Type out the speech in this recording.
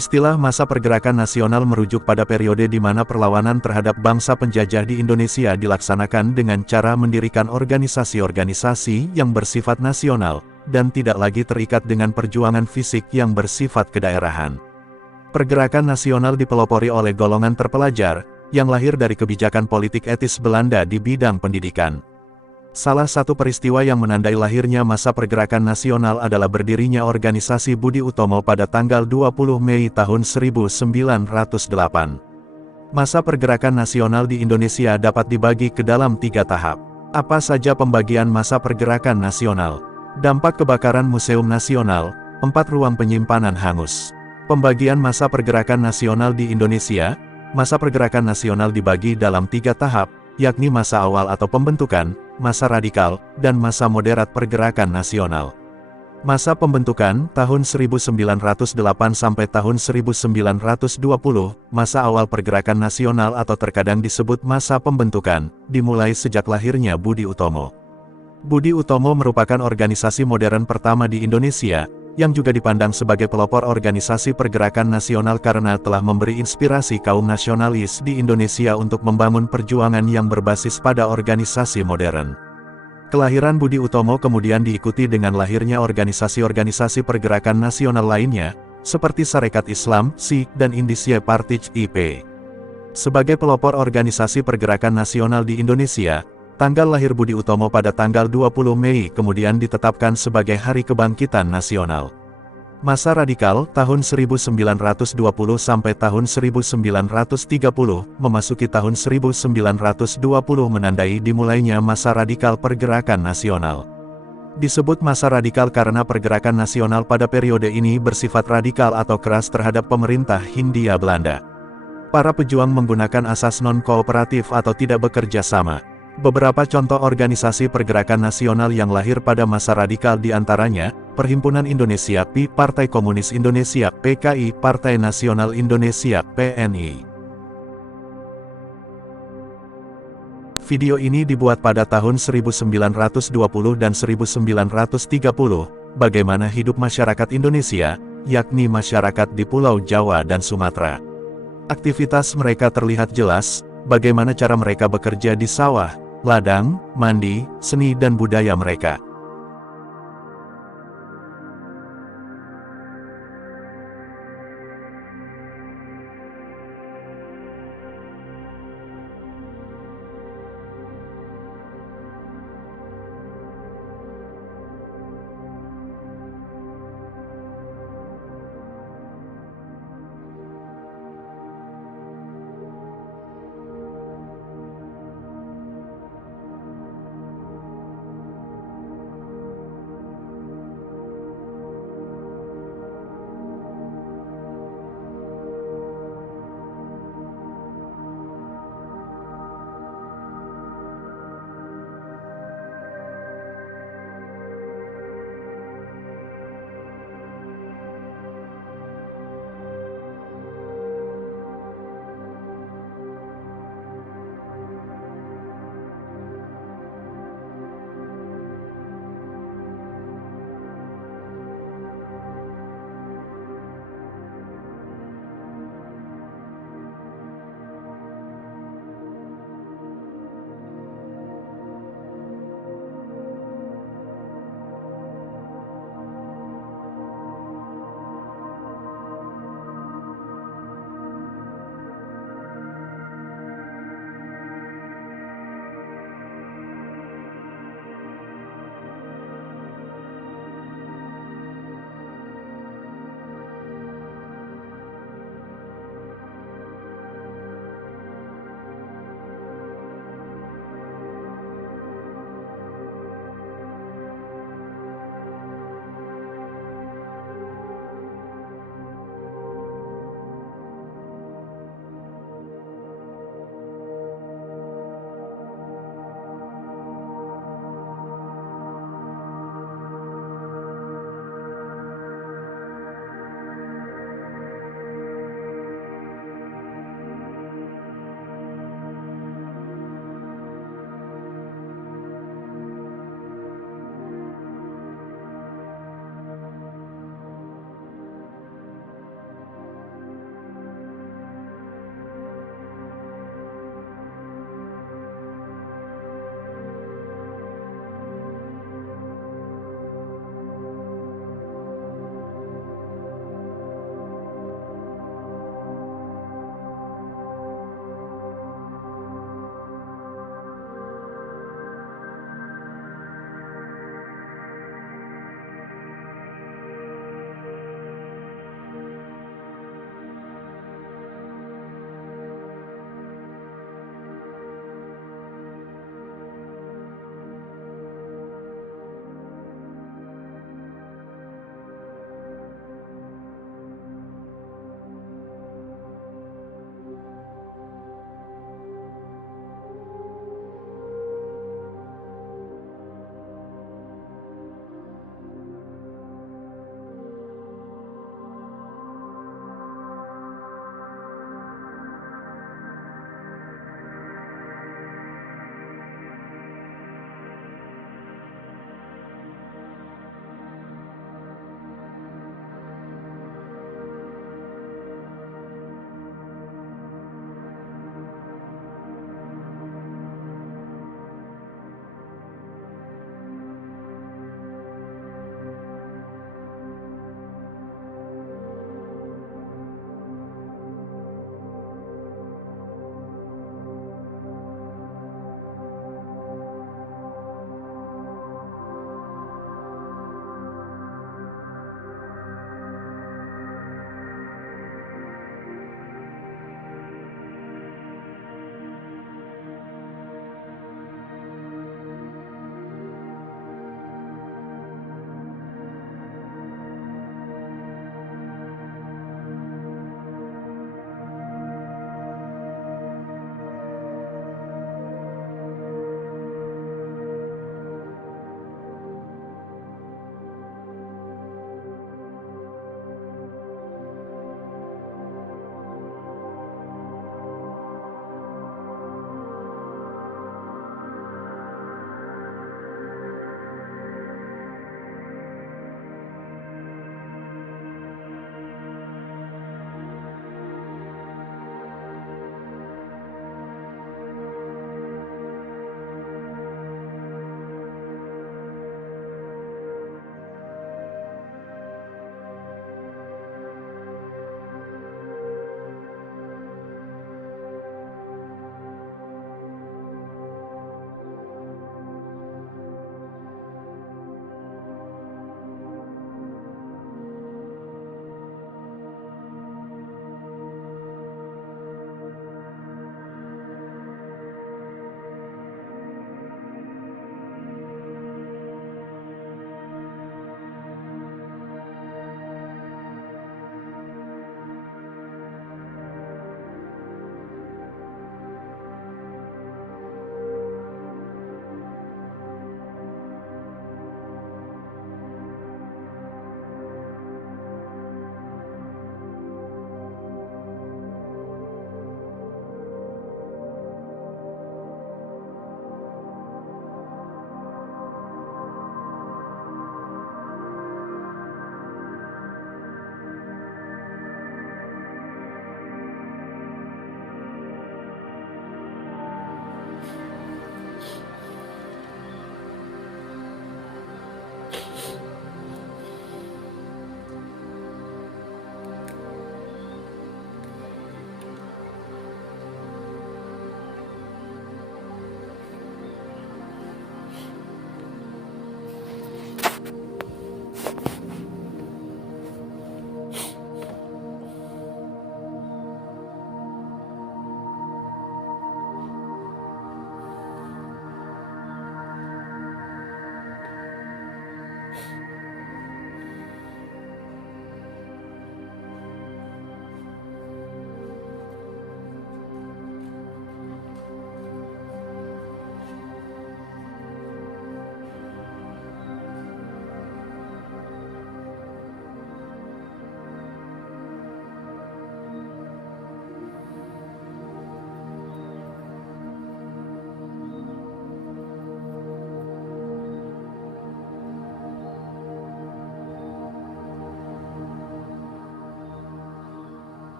Istilah masa pergerakan nasional merujuk pada periode di mana perlawanan terhadap bangsa penjajah di Indonesia dilaksanakan dengan cara mendirikan organisasi-organisasi yang bersifat nasional, dan tidak lagi terikat dengan perjuangan fisik yang bersifat kedaerahan. Pergerakan nasional dipelopori oleh golongan terpelajar, yang lahir dari kebijakan politik etis Belanda di bidang pendidikan. Salah satu peristiwa yang menandai lahirnya masa pergerakan nasional adalah berdirinya organisasi Budi Utomo pada tanggal 20 Mei tahun 1908. Masa pergerakan nasional di Indonesia dapat dibagi ke dalam 3 tahap. Apa saja pembagian masa pergerakan nasional? Dampak kebakaran Museum Nasional, 4 ruang penyimpanan hangus. Pembagian masa pergerakan nasional di Indonesia. Masa pergerakan nasional dibagi dalam 3 tahap, yakni masa awal atau pembentukan, masa radikal, dan masa moderat pergerakan nasional. Masa pembentukan, tahun 1908 sampai tahun 1920, masa awal pergerakan nasional atau terkadang disebut masa pembentukan, dimulai sejak lahirnya Budi Utomo. Budi Utomo merupakan organisasi modern pertama di Indonesia, yang juga dipandang sebagai pelopor organisasi pergerakan nasional karena telah memberi inspirasi kaum nasionalis di Indonesia untuk membangun perjuangan yang berbasis pada organisasi modern. Kelahiran Budi Utomo kemudian diikuti dengan lahirnya organisasi-organisasi pergerakan nasional lainnya, seperti Sarekat Islam, SI, dan Indische Partij IP. Sebagai pelopor organisasi pergerakan nasional di Indonesia, tanggal lahir Budi Utomo pada tanggal 20 Mei kemudian ditetapkan sebagai Hari Kebangkitan Nasional. Masa radikal, tahun 1920 sampai tahun 1930, memasuki tahun 1920 menandai dimulainya masa radikal pergerakan nasional. Disebut masa radikal karena pergerakan nasional pada periode ini bersifat radikal atau keras terhadap pemerintah Hindia Belanda. Para pejuang menggunakan asas non-kooperatif atau tidak bekerja sama. Beberapa contoh organisasi pergerakan nasional yang lahir pada masa radikal diantaranya, Perhimpunan Indonesia PI, Partai Komunis Indonesia PKI, Partai Nasional Indonesia PNI. Video ini dibuat pada tahun 1920 dan 1930, bagaimana hidup masyarakat Indonesia, yakni masyarakat di Pulau Jawa dan Sumatera. Aktivitas mereka terlihat jelas, bagaimana cara mereka bekerja di sawah, ladang, mandi, seni dan budaya mereka.